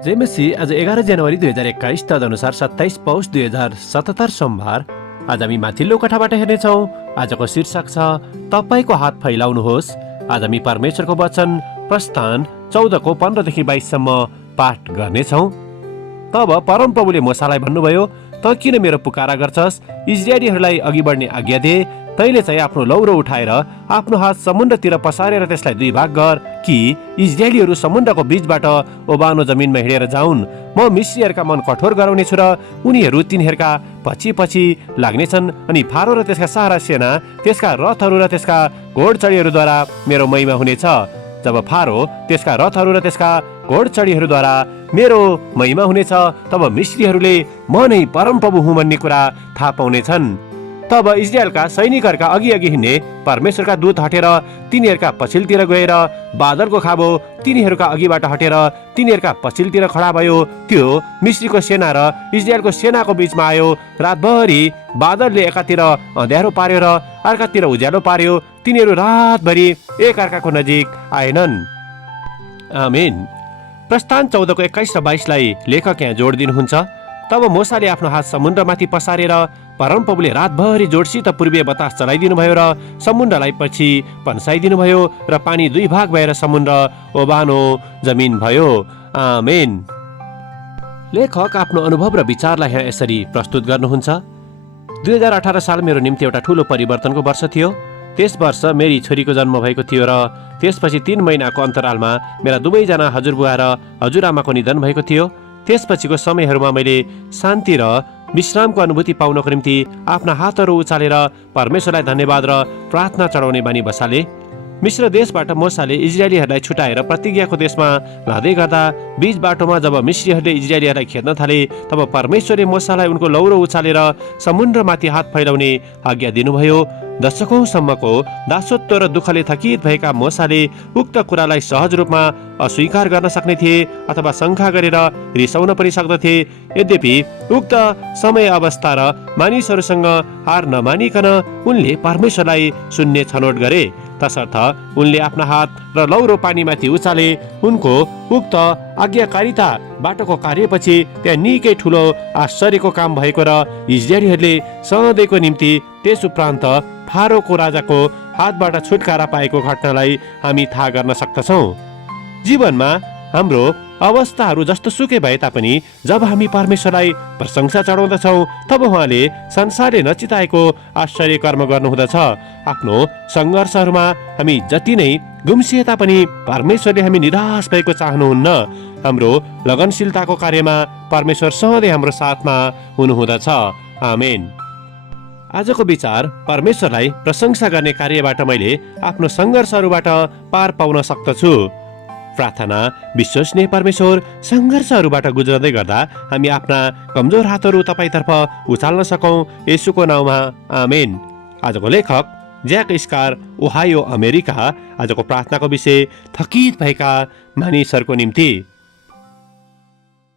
जेमेसी आज 11 जनवरी 2021 तदनुसार 27 पौष 2077 सोमबार। आज हामी माथिल्लो कथाबाट हेर्नेछौँ। आजको शीर्षक छ तपाईँको हात फैलाउनुहोस्। आज हामी परमेश्वरको वचन प्रस्थान 14को 15देखि 22 सम्म पाठ गर्नेछौँ। तब परमप्रभुले मूसालाई भन्नुभयो, त किन मेरो पुकारा गर्छस्? इजरायलीहरूलाई अघि बढ्ने आज्ञा दे। तैले चाहिँ आफ्नो लौरो उठाएर आफ्नो हात समुद्रतिर पसारेर त्यसलाई दुई भाग गर, कि इजरायलीहरू समुद्रको बीचबाट ओबानो जमिनमा हिँडेर जाउन्। म मिस्रीहरूका मन कठोर गराउने छु र उनीहरू तिनीहरूका पछि पछि लाग्नेछन्। अनि फारो र त्यसका सारा सेना, त्यसका रथहरू र त्यसका घोडचढीहरूद्वारा मेरो महिमा हुनेछ। जब फारो, त्यसका रथहरू र त्यसका घोडचढीहरूद्वारा मेरो महिमा हुनेछ, तब मिस्रीहरूले म नै परमप्रभु हुँ भन्ने कुरा थाहा पाउनेछन्। तब इजरायलका सैनिकहरूका अघि अघि हिँड्ने परमेश्वरका दूत हटेर तिनीहरूका पछिल्तिर गएर बादलको खाबो तिनीहरूका अघिबाट हटेर तिनीहरूका पछिल्तिर खडा भयो। त्यो मिस्रीको सेना र इजरायलको सेनाको बीचमा आयो। रातभरि बादलले एकातिर अँध्यारो पार्यो र अर्कातिर उज्यालो पार्यो। तिनीहरू रातभरि एकअर्काको नजिक आएनन्। आमेन। प्रस्थान 14को 21 र 22लाई लेखक यहाँ जोड दिनुहुन्छ। तब मूसाले आफ्नो हात समुद्रमाथि पसारेर परमप्रभुले रातभरि जोडसित पूर्वीय बतास चलाइदिनु भयो र समुद्रलाई पछि पन्साइदिनु भयो र पानी दुई भाग भएर समुद्र ओबानो जमिन भयो। आमेन। लेखक आफ्नो अनुभव र विचारलाई यहाँ यसरी प्रस्तुत गर्नुहुन्छ। 2018 साल मेरो निम्ति एउटा ठूलो परिवर्तनको वर्ष थियो। त्यस वर्ष मेरी छोरीको जन्म भएको थियो र त्यसपछि 3 महिनाको अन्तरालमा मेरा दुवैजना हजुरबुवा र हजुरआमाको निधन भएको थियो। त्यसपछिको समयहरूमा मैले शान्ति र विश्रामको अनुभूति पाउनको निम्ति आफ्ना हातहरू उचालेर परमेश्वरलाई धन्यवाद र प्रार्थना चढाउने बानी बसाले। मिश्र देशबाट मूसाले इजरायलीहरूलाई छुटाएर प्रतिज्ञाको देशमा लाँदै गर्दा बीच बाटोमा जब मिस्रीहरूले इजरायलीहरूलाई खेद्न थाले, तब परमेश्वरले मूसालाई उनको लौरो उचालेर समुद्रमाथि हात फैलाउने आज्ञा दिनुभयो। दशकौंसम्मको दासत्व र दुःखले थकित भएका मूसाले उक्त कुरालाई सहज रूपमा अस्वीकार गर्न सक्ने थिए अथवा शङ्का गरेर रिसाउन पनि सक्दथे। यद्यपि उक्त समय अवस्था र मानिसहरूसँग हार नमानिकन उनले परमेश्वरलाई सुन्ने छनौट गरे। तसर्थ उनले आफ्ना हात र लौरो पानीमाथि उचाले। उनको उक्त आज्ञाकारिता बाटोको कार्यपछि त्यहाँ निकै ठुलो आश्चर्यको काम भएको र इजरायलीहरूले सधैँको निम्ति त्यस उपरान्त फारोको राजाको हातबाट छुटकारा पाएको घटनालाई हामी थाहा गर्न सक्दछौँ। जीवनमा हाम्रो अवस्थाहरू जस्तो सुकै भए तापनि जब हामी परमेश्वरलाई प्रशंसा चढाउँदछौँ, तब उहाँले संसारले नचिताएको आश्चर्य कर्म गर्नुहुँदछ। आफ्नो सङ्घर्षहरूमा हामी जति नै गुम्सिए तापनि परमेश्वरले हामी निराश भएको चाहनुहुन्न। हाम्रो लगनशीलताको कार्यमा परमेश्वर सधैँ हाम्रो साथमा हुनुहुँदछ। आमेन। आजको विचार, परमेश्वरलाई प्रशंसा गर्ने कार्यबाट मैले आफ्नो सङ्घर्षहरूबाट पार पाउन सक्दछु। प्रार्थना। विश्वसनीय परमेश्वर, सङ्घर्षहरूबाट गुज्रदै गर्दा हामी आफ्ना कमजोर हातहरू तपाईँतर्फ उचाल्न सकौँ, येशूको नाउँमा। आमेन। आजको लेखक ज्याक स्कार, ओहायो, अमेरिका। आजको प्रार्थनाको विषय थकित भएका मानिसहरूको निम्ति।